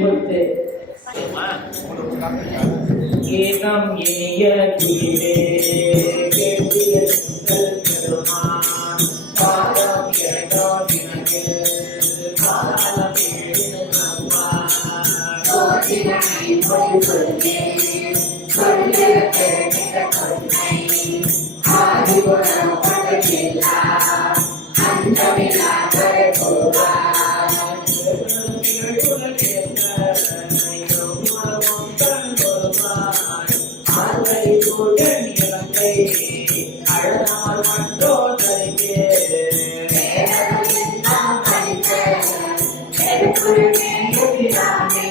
முத்து கீதம் இனிய கீழே கேட்டிய சுந்தர் பெருமான். பாதம் ஏதோ எனக்கு காலம் ஏழு நம்மா அழகால் மன்றோ தருகே வேதமெல்லாம் படித்த நெருப்புரிமை எதிராமே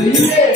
Yeah.